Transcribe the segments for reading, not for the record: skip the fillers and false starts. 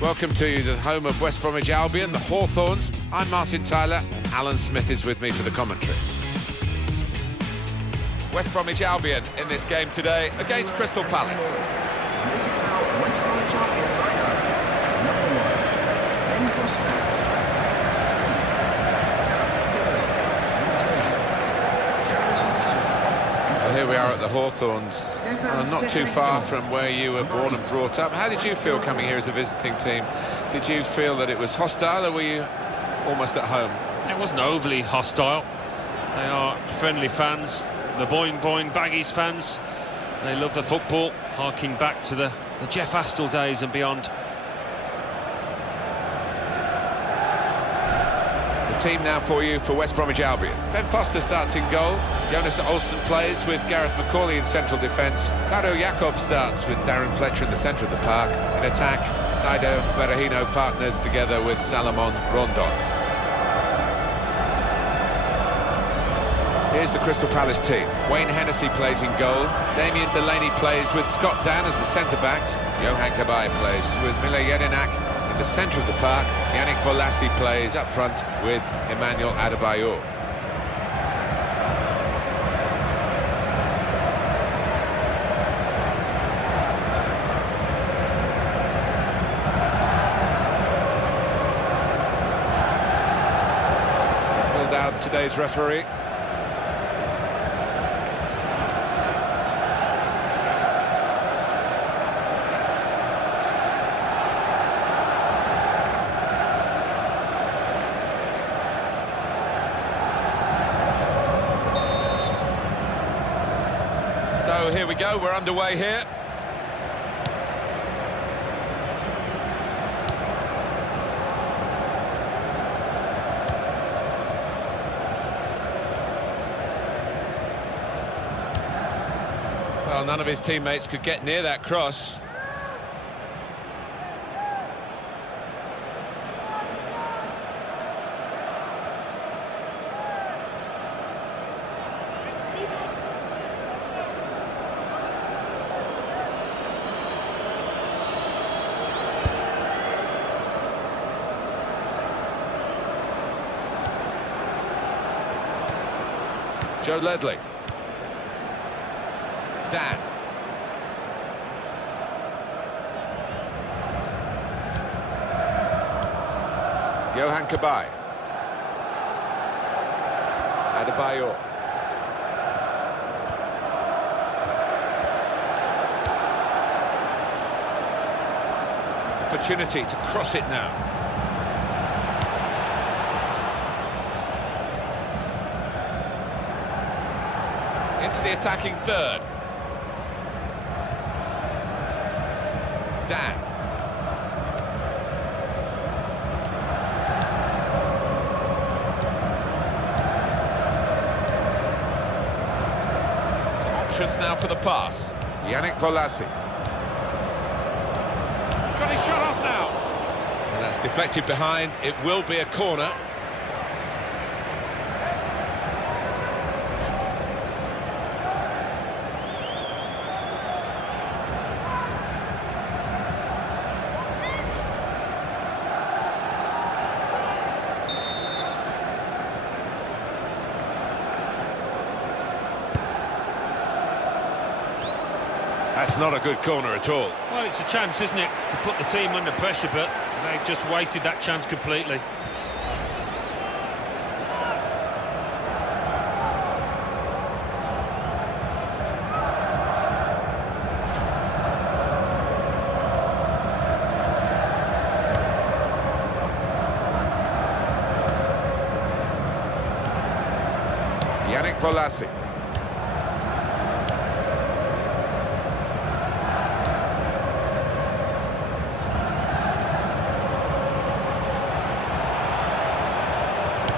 Welcome to the home of West Bromwich Albion, the Hawthorns. I'm Martin Tyler. Alan Smith is with me for the commentary. West Bromwich Albion in this game today against Crystal Palace. This is how West Bromwich Albion line up. Number 1, Ben Foster. Well, here we are at the Hawthorns, not too far from where you were born and brought up. How did you feel coming here as a visiting team? Did you feel that it was hostile, or were you almost at home? It wasn't overly hostile. They are friendly fans, the Boing Boing Baggies fans. They love the football, harking back to the Jeff Astle days and beyond. Team now for you for West Bromwich Albion. Ben Foster starts in goal. Jonas Olsen plays with Gareth McCauley in central defence. Claudio Jacob starts with Darren Fletcher in the centre of the park. In attack, Saido Berahino partners together with Salomon Rondon. Here's the Crystal Palace team. Wayne Hennessy plays in goal. Damien Delaney plays with Scott Dan as the centre-backs. Johan Cabaye plays with Mile Jedinak in the centre of the park. Yannick Bolasie plays up front with Emmanuel Adebayor. Pulled out today's referee. So here we go, we're underway here. Well, none of his teammates could get near that cross. Joe Ledley. Dan. Johan Cabaye. Adebayor. Opportunity to cross it now. Into the attacking third. Dan. Some options now for the pass. Yannick Bolasie. He's got his shot off now. And that's deflected behind. It will be a corner. That's not a good corner at all. Well, it's a chance, isn't it, to put the team under pressure, but they've just wasted that chance completely. Yannick Bolasie.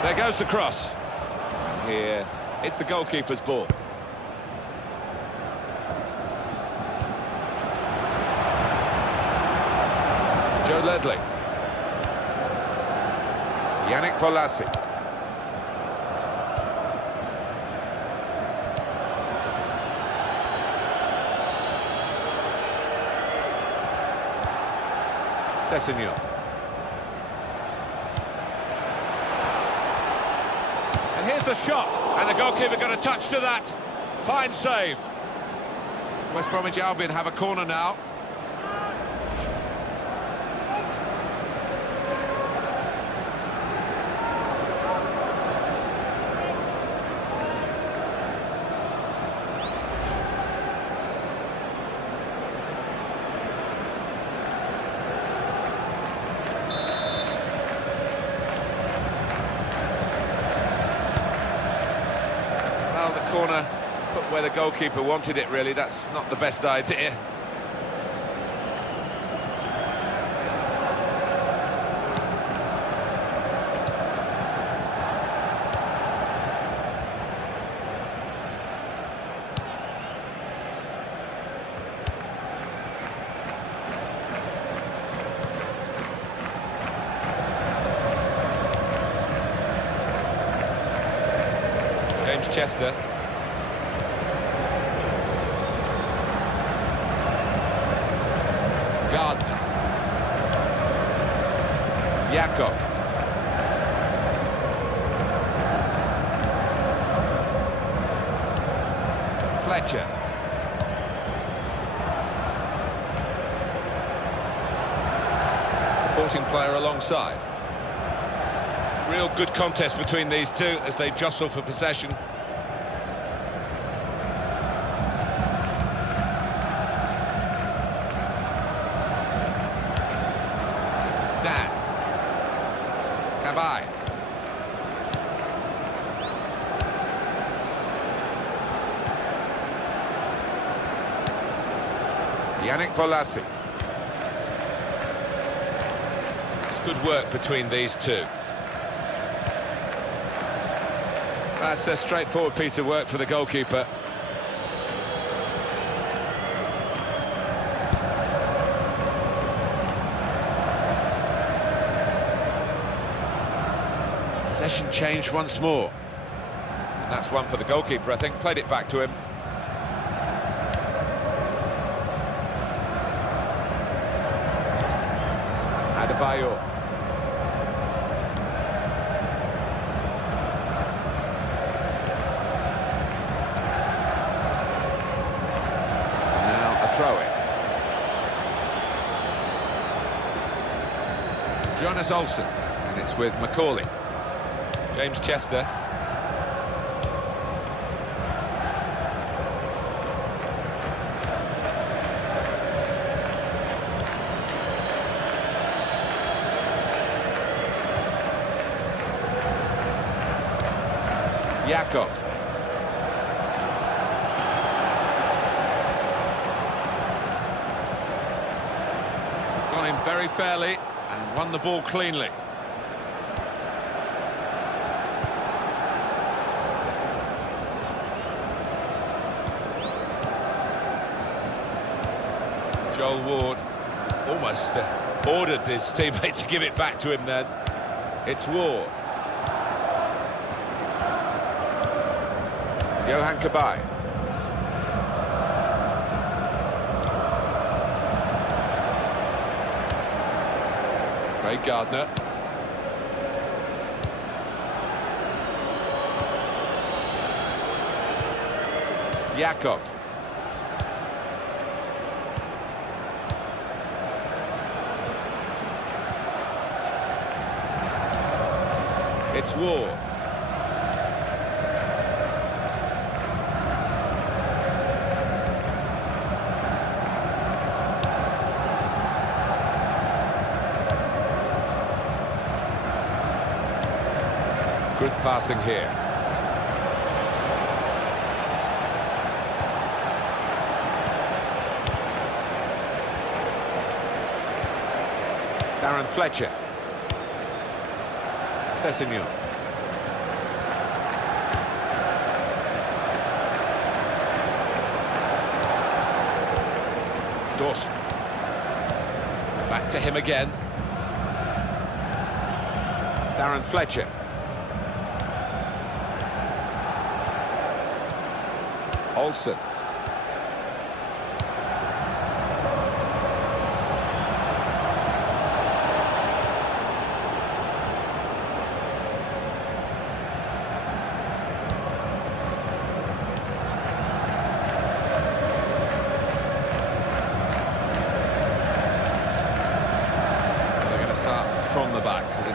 There goes the cross. And here, it's the goalkeeper's ball. Joe Ledley. Yannick Bolasie. Sessegnon. And here's the shot. And the goalkeeper got a touch to that. Fine save. West Bromwich Albion have a corner now. Well, the corner put where the goalkeeper wanted it, really. That's not the best idea. Chester. Gardner. Jakob. Fletcher. Supporting player alongside. Real good contest between these two as they jostle for possession. Dan. Cabaye. Yannick Bolasie. It's good work between these two. That's a straightforward piece of work for the goalkeeper. Possession changed once more. And that's one for the goalkeeper, I think. Played it back to him. Adebayor. Now a throw-in. Jonas Olsen, and it's with Macaulay. James Chester. Jakob. He's gone in very fairly and won the ball cleanly. Joel Ward almost ordered his teammate to give it back to him then. It's Ward. Johan Cabaye. Craig Gardner. Jakob. It's Ward. Good passing here. Darren Fletcher. Sessegnon. Dawson. Back to him again. Darren Fletcher. Olsen.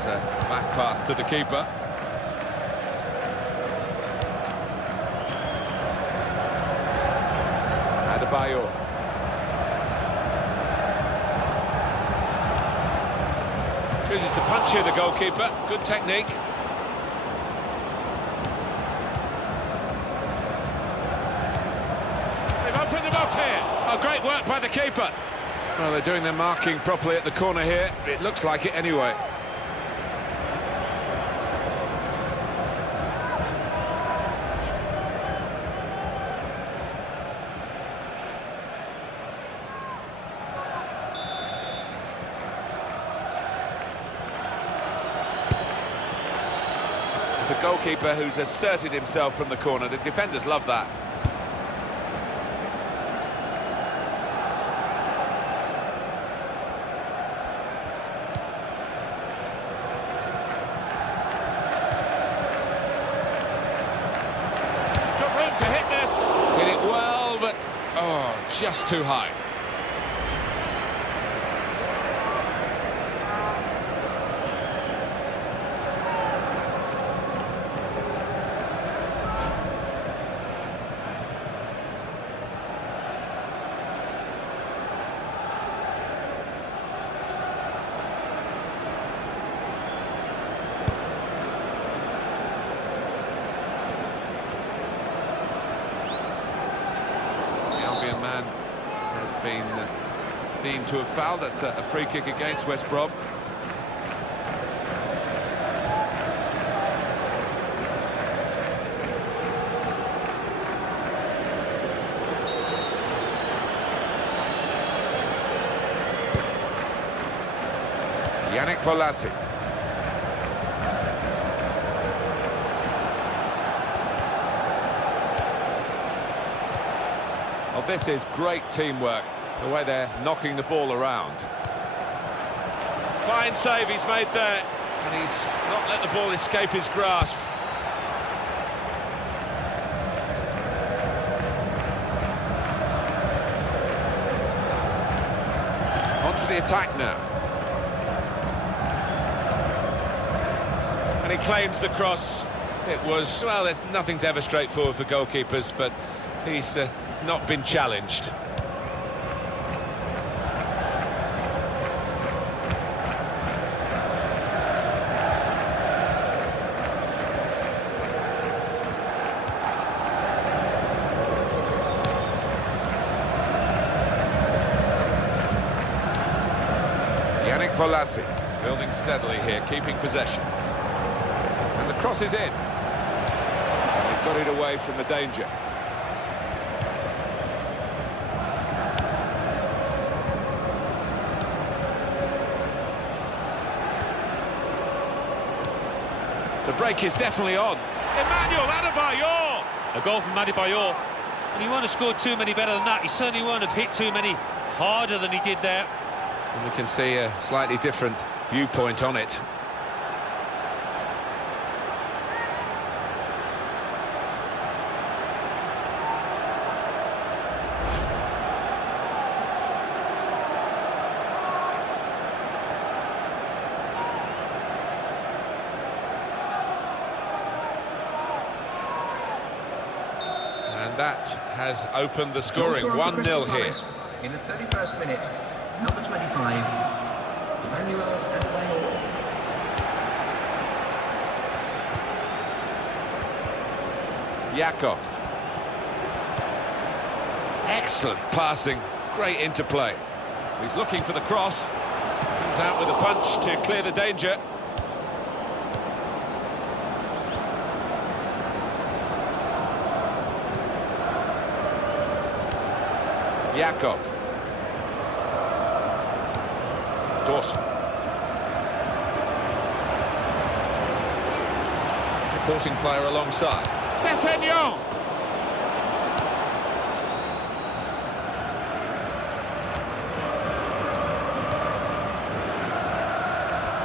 It's a back pass to the keeper. Adebayor. Chooses to punch here, the goalkeeper. Good technique. They've opened them up here. Oh, great work by the keeper. Well, they're doing their marking properly at the corner here. It looks like it anyway. It's a goalkeeper who's asserted himself from the corner. The defenders love that. Got room to hit this. Hit it well, but oh, just too high. Man has been deemed to have fouled. That's a free kick against West Brom. Yannick Bolasie. Well, this is great teamwork, the way they're knocking the ball around. Fine save he's made there, and he's not let the ball escape his grasp. On to the attack now. And he claims the cross. It was, well, nothing's ever straightforward for goalkeepers, but he's not been challenged. Yannick Bolasie building steadily here, keeping possession. And the cross is in. And he got it away from the danger. The break is definitely on. Emmanuel Adebayor! A goal from Adebayor, and he won't have scored too many better than that. He certainly won't have hit too many harder than he did there. And we can see a slightly different viewpoint on it. And that has opened the scoring. 1-0 here. In the 31st minute, number 25, Emmanuel Adebayor. Jakob. Excellent passing, great interplay. He's looking for the cross. Comes out with a punch to clear the danger. Jakob. Dawson. Supporting player alongside. Sessegnon!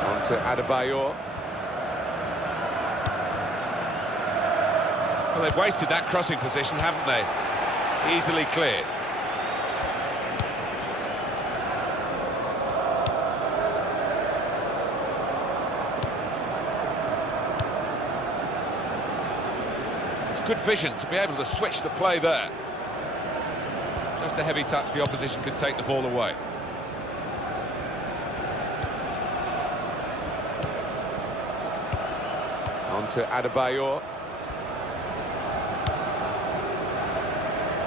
On to Adebayor. Well, they've wasted that crossing position, haven't they? Easily cleared. good vision to be able to switch the play there. Just a heavy touch, the opposition could take the ball away. On to Adebayor.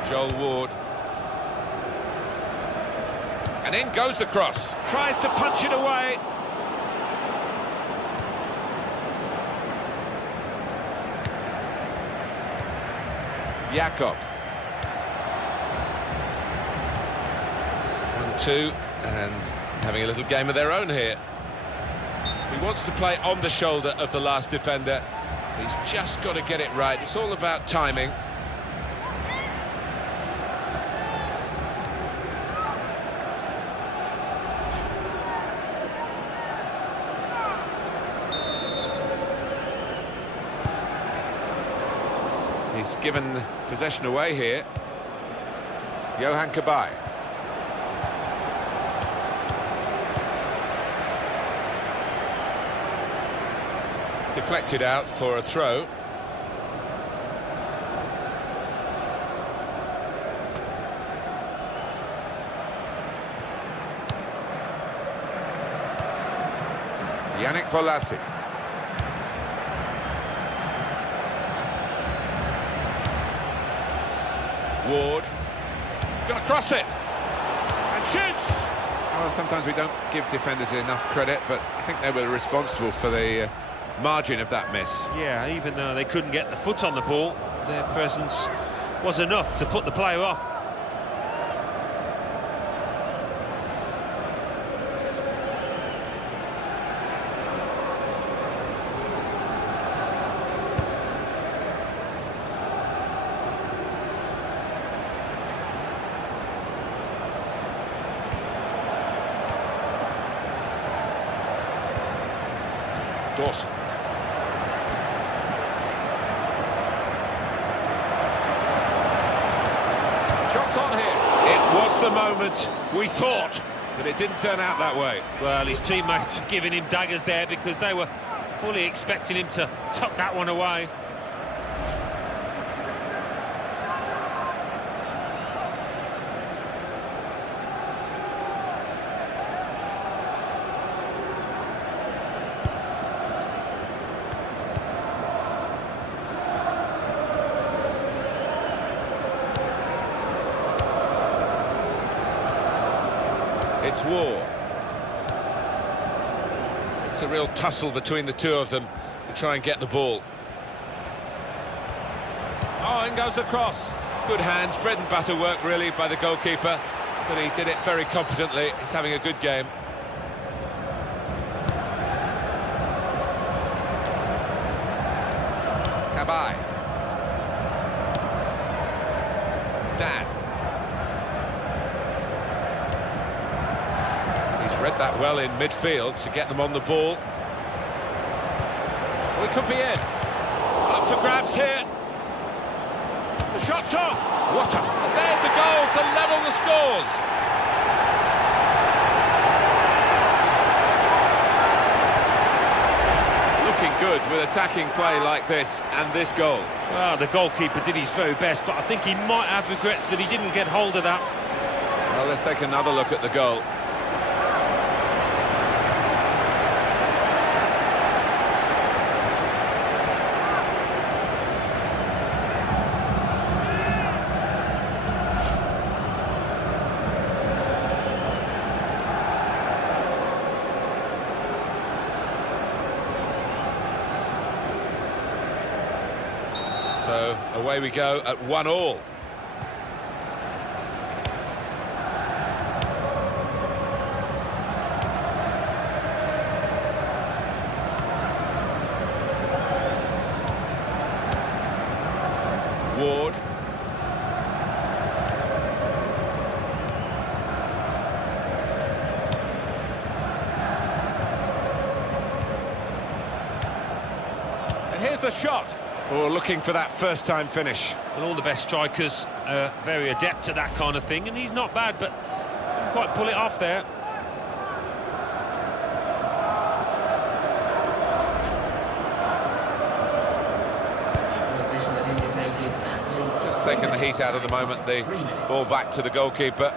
Joel Ward. And in goes the cross. Tries to punch it away. Jakob. 1-2, and having a little game of their own here. He wants to play on the shoulder of the last defender. He's just got to get it right. It's all about timing. He's given possession away here. Johan Cabaye. Deflected out for a throw. Yannick Bolasie. Ward, going to cross it, and shoots! Well, sometimes we don't give defenders enough credit, but I think they were responsible for the margin of that miss. Yeah, even though they couldn't get the foot on the ball, their presence was enough to put the player off. Dawson. Shots on here. It was the moment we thought, but it didn't turn out that way. Well, his teammates giving him daggers there because they were fully expecting him to tuck that one away. It's Ward. It's a real tussle between the two of them to try and get the ball. Oh, in goes the cross. Good hands, bread and butter work really by the goalkeeper, but he did it very competently. He's having a good game. Cabaye. Dan. Read that well in midfield to get them on the ball. We could be in. Up for grabs here. The shot's on. What a... And there's the goal to level the scores. Looking good with attacking play like this and this goal. Well, the goalkeeper did his very best, but I think he might have regrets that he didn't get hold of that. Well, let's take another look at the goal. So away we go at 1-1. Ward. And here's the shot. Oh, looking for that first-time finish. And all the best strikers are very adept at that kind of thing, and he's not bad, but didn't quite pull it off there. taking the heat out of the moment. The ball back to the goalkeeper.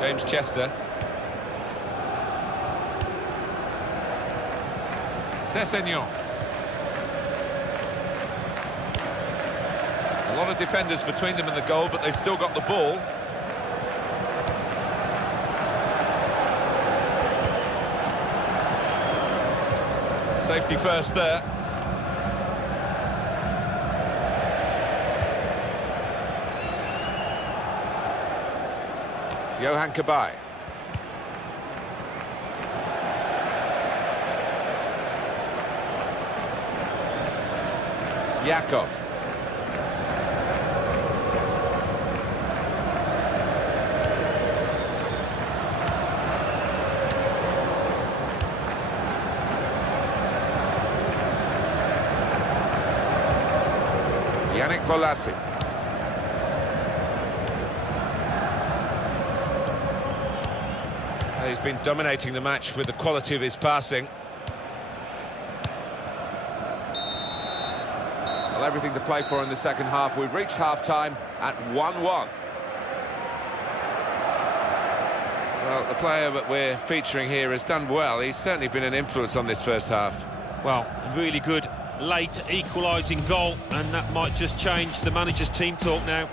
James Chester. Sessegnon. A lot of defenders between them and the goal, but they still got the ball. Safety first there. Johan Cabaye. Jakob. Yannick Bolasie. He's been dominating the match with the quality of his passing. Well, everything to play for in the second half. We've reached half-time at 1-1. Well, the player that we're featuring here has done well. He's certainly been an influence on this first half. Well, really good late equalising goal, and that might just change the manager's team talk now.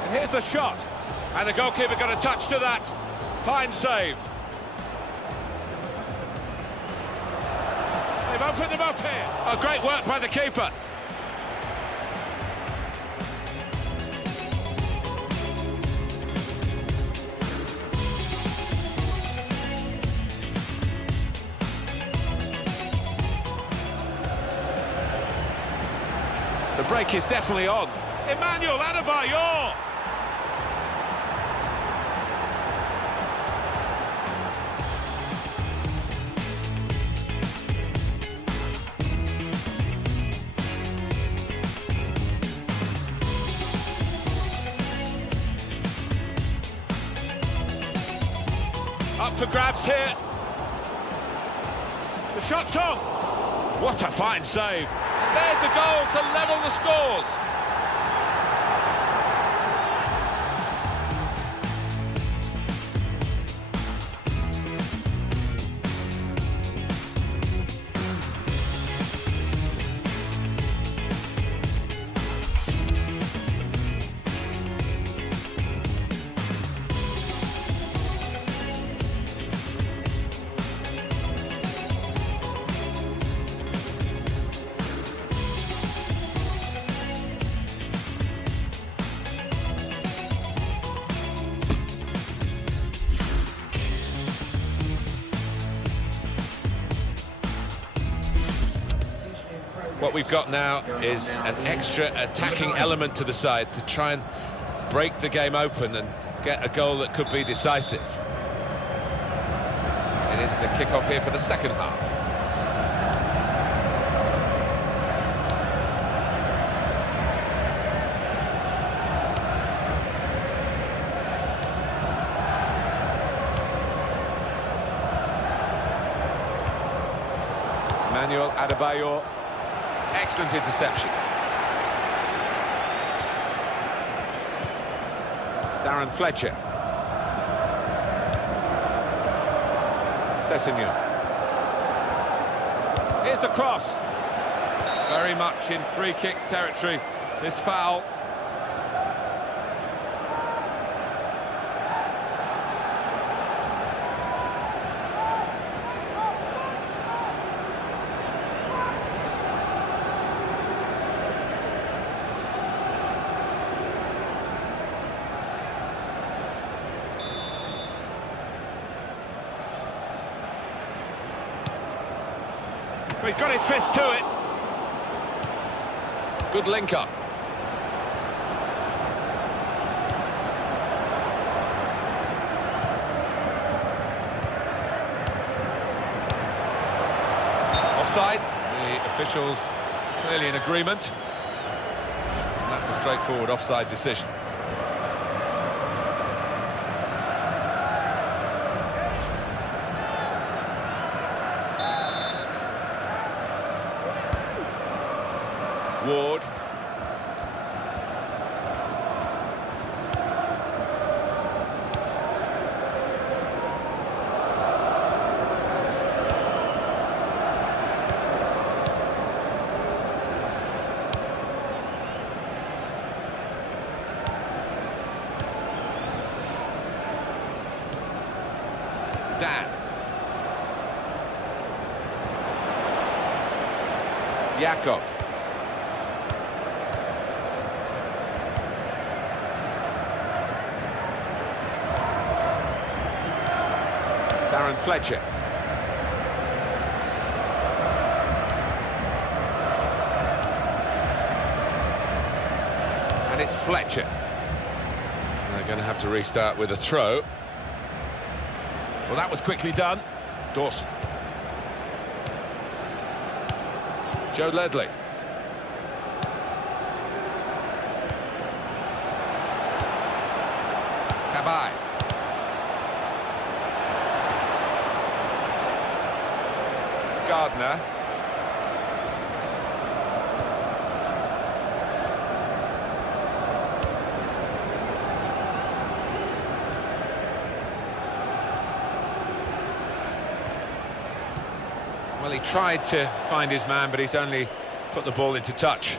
And here's the shot. And the goalkeeper got a touch to that. Fine save. They've opened them up here. Oh, great work by the keeper. The break is definitely on. Emmanuel Adebayor. Up for grabs here. The shot's on. What a fine save. And there's the goal to level the scores. What we've got now is an extra attacking element to the side to try and break the game open and get a goal that could be decisive. It is the kick-off here for the second half. Emmanuel Adebayor. Excellent interception. Darren Fletcher. Sessegnon. Here's the cross. Very much in free-kick territory, this foul. He's got his fist to it. Good link-up. Offside. The officials clearly in agreement. And that's a straightforward offside decision. Ward. Dan. Jakob. Darren Fletcher. And it's Fletcher. They're going to have to restart with a throw. Well, that was quickly done. Dawson. Joe Ledley. Cabaye. Gardner. Well, he tried to find his man, but he's only put the ball into touch.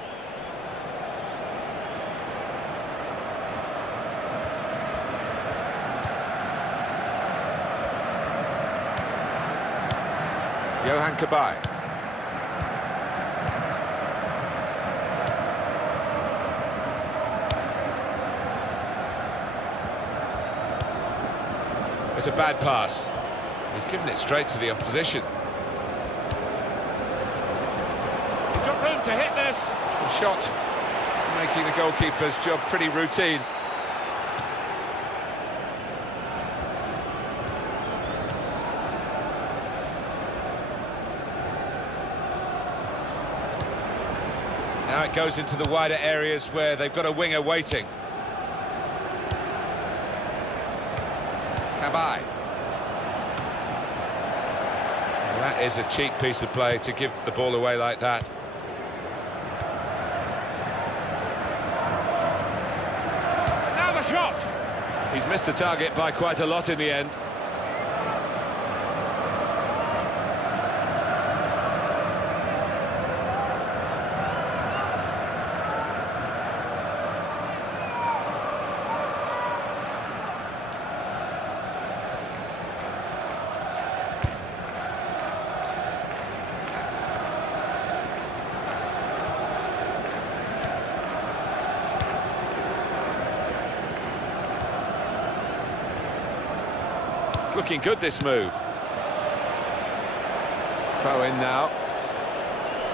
Johan Cabaye. It's a bad pass. He's given it straight to the opposition. He's got room to hit this. The shot making the goalkeeper's job pretty routine. Now it goes into the wider areas where they've got a winger waiting. Cabaye. Well, that is a cheap piece of play to give the ball away like that. Now the shot! He's missed the target by quite a lot in the end. It's looking good, this move. Throw in now.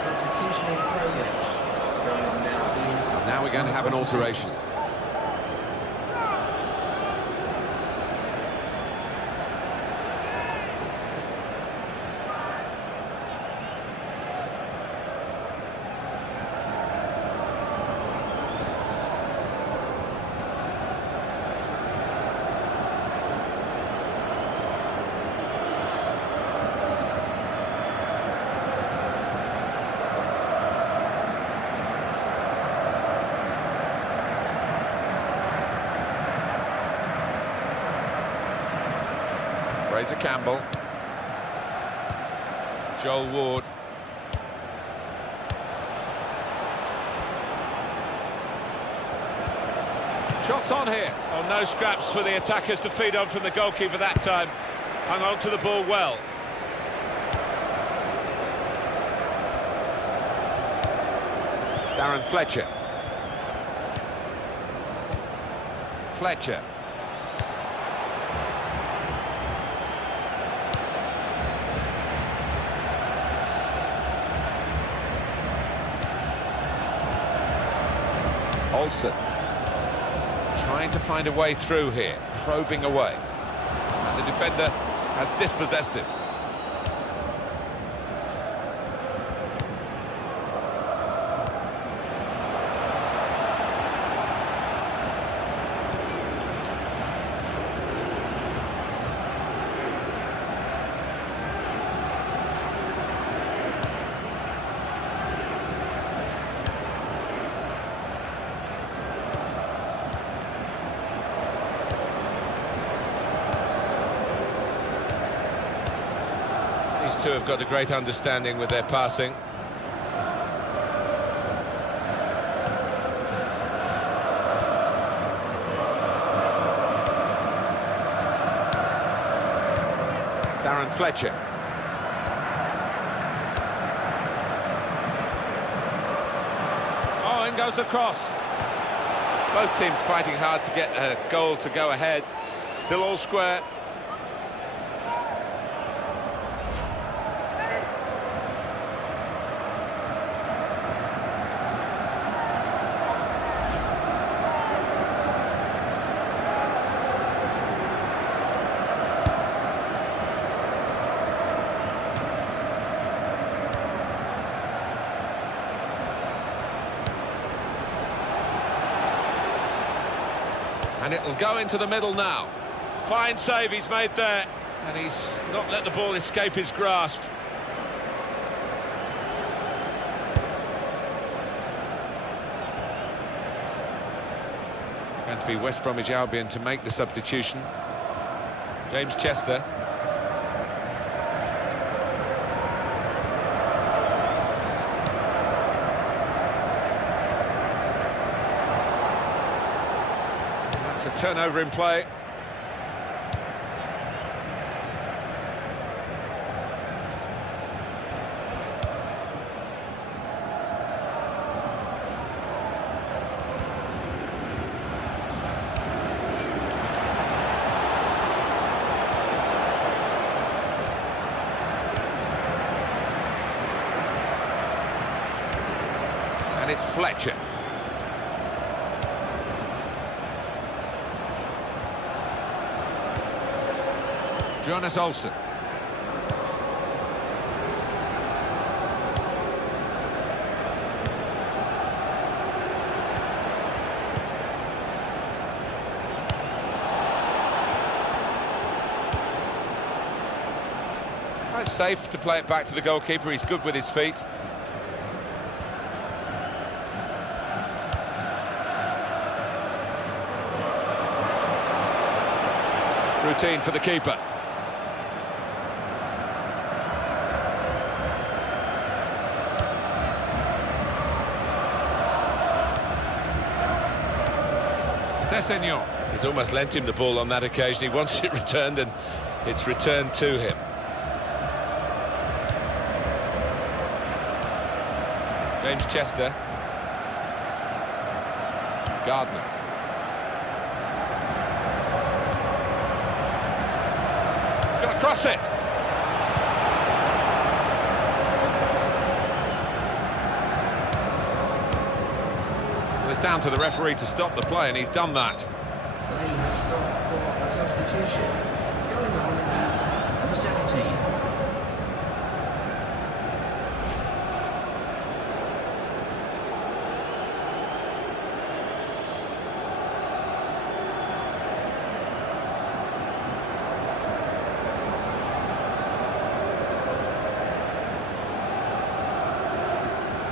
Substitution in progress. Going on now is... Now we're going to have an alteration. Fraser Campbell. Joel Ward. Shots on here. Oh, no scraps for the attackers to feed on from the goalkeeper that time. Hung on to the ball well. Darren Fletcher. Fletcher. Olsen. Trying to find a way through here, probing away. And the defender has dispossessed him. These two have got a great understanding with their passing. Darren Fletcher. Oh, in goes the cross. Both teams fighting hard to get a goal to go ahead. Still all square. And it'll go into the middle now. Fine save he's made there. And he's not let the ball escape his grasp. Going to be West Bromwich Albion to make the substitution. James Chester. A turnover in play. And it's Fletcher. Jonas Olsen. Quite safe to play it back to the goalkeeper. He's good with his feet. Routine for the keeper. Sessegnon. He's almost lent him the ball on that occasion. He wants it returned, and it's returned to him. James Chester. Gardner. He's going to cross it. It's down to the referee to stop the play, and he's done that. Play has stopped for a substitution. Going on is number 17.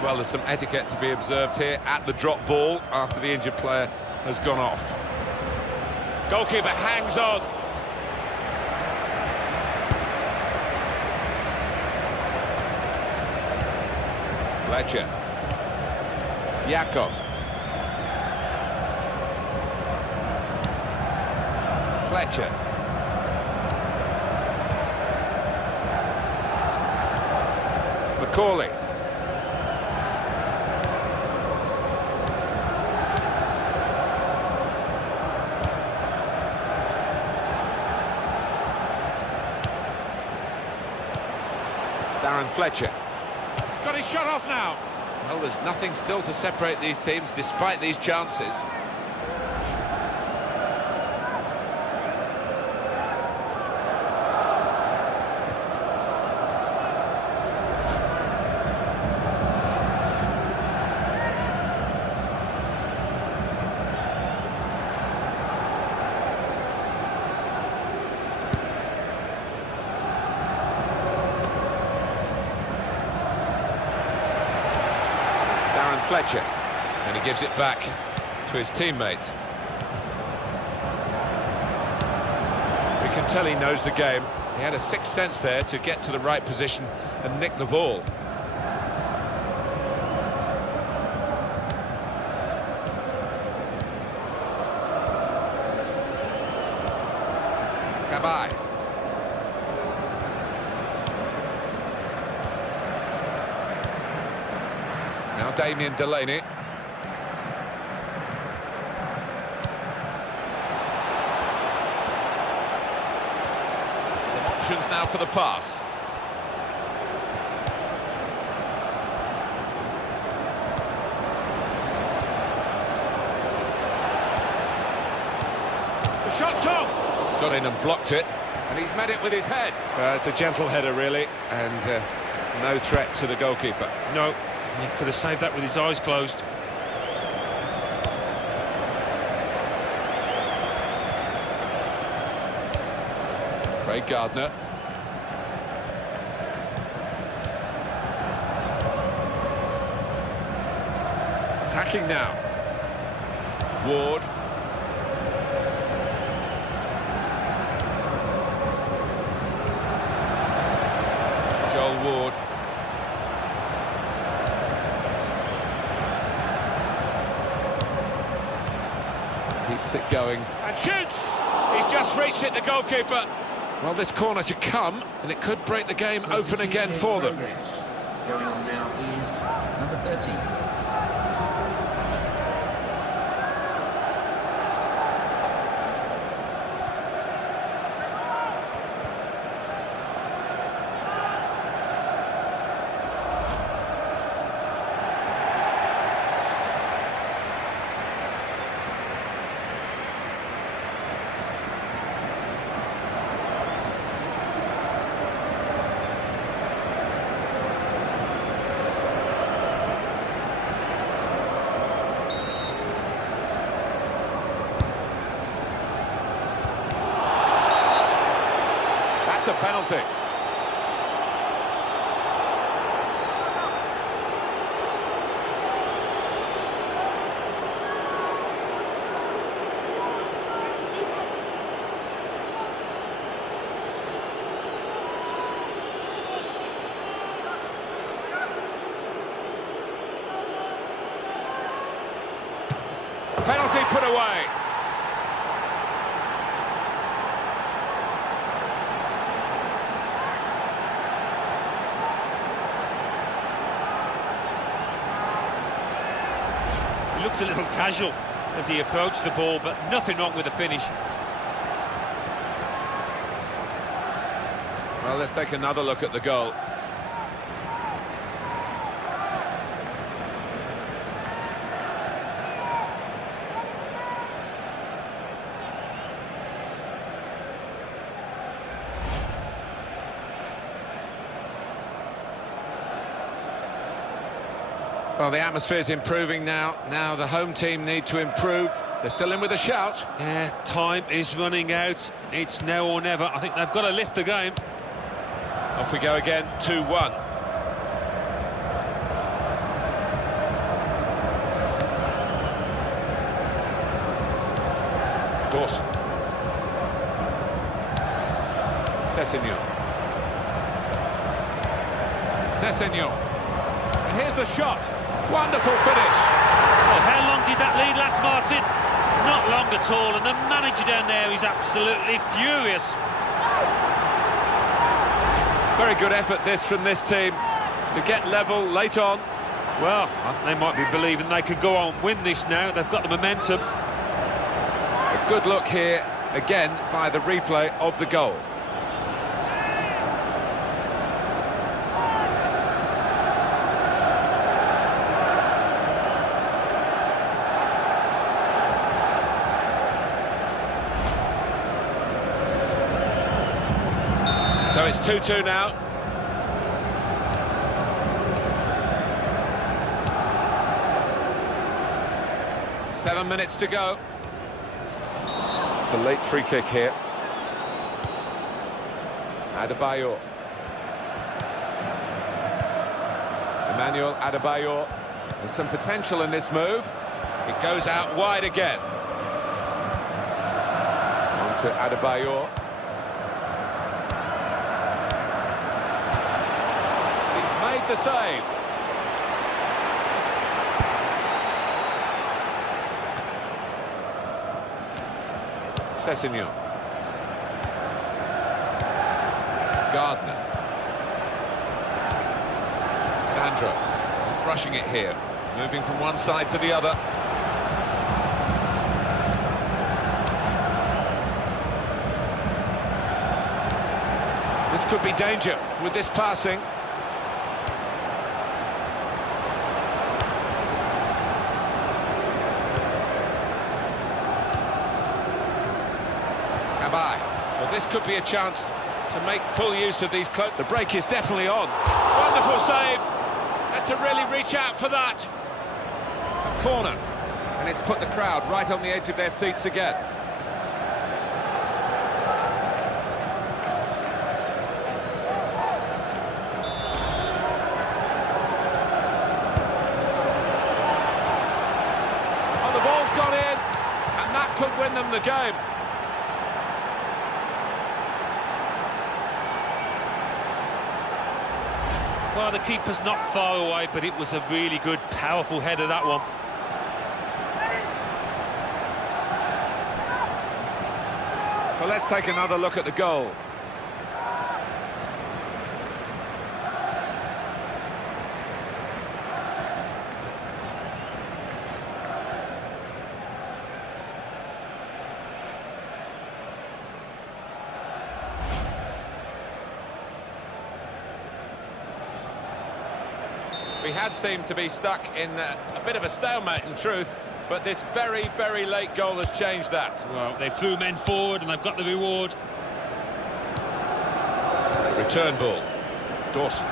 Well, there's some etiquette to be observed here at the drop ball after the injured player has gone off. Goalkeeper hangs on. Fletcher. Jakob. Fletcher. Macaulay. Darren Fletcher. He's got his shot off now. Well, there's nothing still to separate these teams despite these chances. Fletcher, and he gives it back to his teammate. We can tell he knows the game. He had a sixth sense there to get to the right position and nick the ball. Cabaye. Now Damien Delaney. Some options now for the pass. The shot's on! Got in and blocked it, and he's met it with his head. It's a gentle header, really, and no threat to the goalkeeper. No. He could have saved that with his eyes closed. Craig Gardner. Attacking now. Ward. Joel Ward. Keeps it going and shoots. He's just reached it, the goalkeeper. Well, this corner to come, and it could break the game open again for them. Going on now is number 13. That's a penalty. Penalty put away. He looked a little casual as he approached the ball, but nothing wrong with the finish. Well, let's take another look at the goal. Well, the atmosphere's improving now. Now the home team need to improve. They're still in with a shout. Yeah, time is running out. It's now or never. I think they've got to lift the game. Off we go again, 2-1. Dawson. Sessegnon. And here's the shot. Wonderful finish. Well, how long did that lead last, Martin? Not long at all, and the manager down there is absolutely furious. Very good effort this from this team to get level late on. Well, they might be believing they could go on and win this now. They've got the momentum. A good look here, again, via the replay of the goal. So it's 2-2 now. Seven minutes to go. It's a late free kick here. Adebayor. Emmanuel Adebayor. There's some potential in this move. It goes out wide again. On to Adebayor. He's made the save. Sessegnon. Gardner. Sandro. Not rushing it here. Moving from one side to the other. This could be danger with this passing. Well, this could be a chance to make full use of these close. The break is definitely on. Wonderful save. Had to really reach out for that. A corner. And it's put the crowd right on the edge of their seats again. Oh, the ball's gone in. And that could win them the game. Well, the keeper's not far away, but it was a really good, powerful header, that one. Well, let's take another look at the goal. We had seemed to be stuck in a bit of a stalemate, in truth, but this very, very late goal has changed that. Well, they threw men forward and they've got the reward. Return ball. Dawson.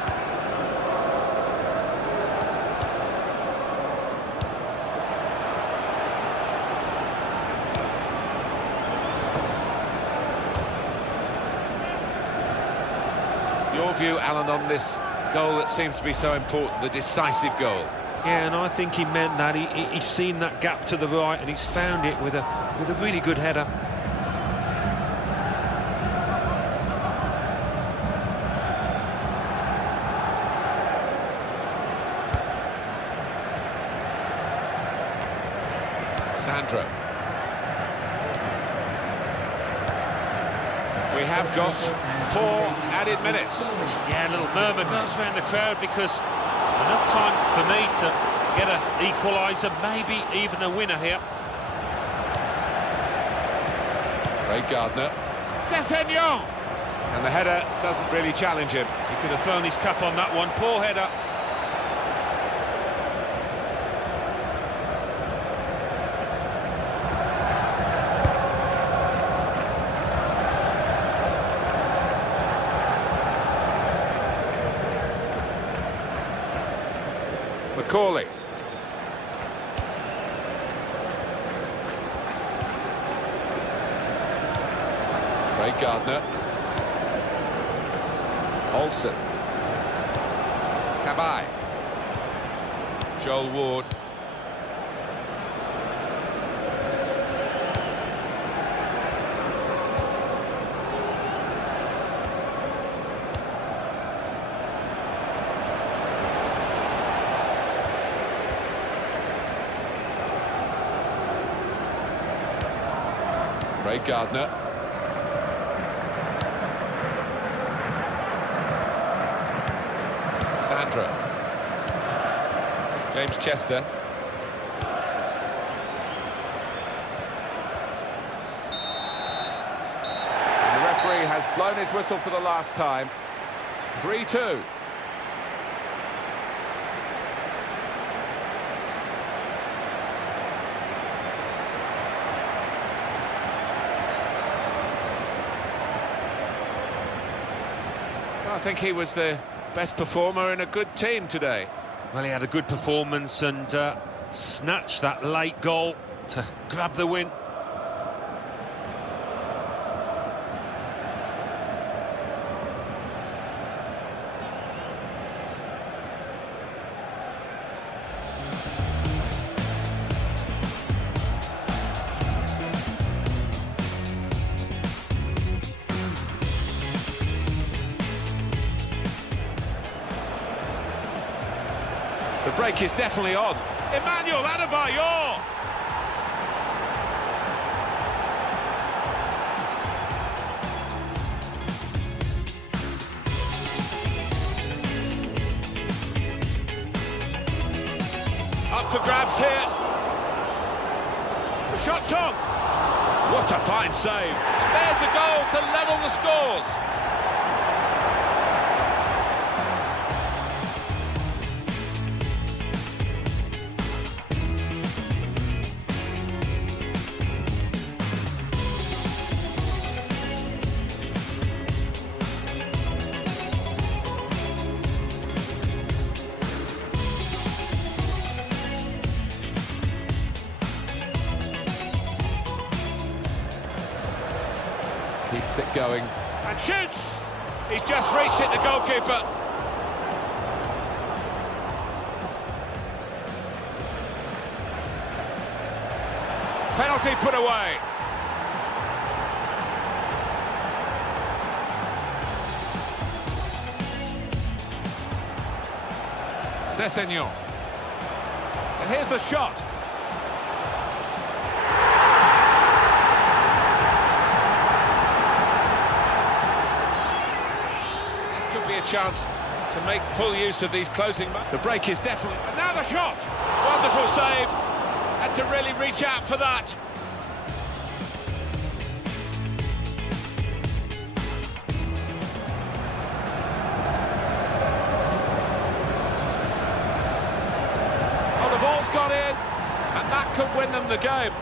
Your view, Alan, on this goal that seems to be so important, the decisive goal? Yeah, and I think he meant that. He's seen that gap to the right and he's found it with a really good header. Sandro. We have got 4 added minutes. Yeah, a little murmur goes around the crowd because enough time for me to get an equaliser, maybe even a winner here. Ray Gardner. Sessegnon! And the header doesn't really challenge him. He could have thrown his cap on that one. Poor header. McCauley. Ray Gardner. Olsen. Cabaye. Joel Ward. Ray Gardner. Sandro. James Chester. And the referee has blown his whistle for the last time. 3-2. I think he was the best performer in a good team today. Well, he had a good performance and snatched that late goal to grab the win. The break is definitely on. Emmanuel Adebayor! Up for grabs here. The shot's on. What a fine save. There's the goal to level the scores. Keeps it going. And shoots! He's just reached it, the goalkeeper. Penalty put away. Sessegnon. And here's the shot. A chance to make full use of these closing moments. The break is definitely... And now the shot! Wonderful save. Had to really reach out for that. Oh, the ball's gone in, and that could win them the game.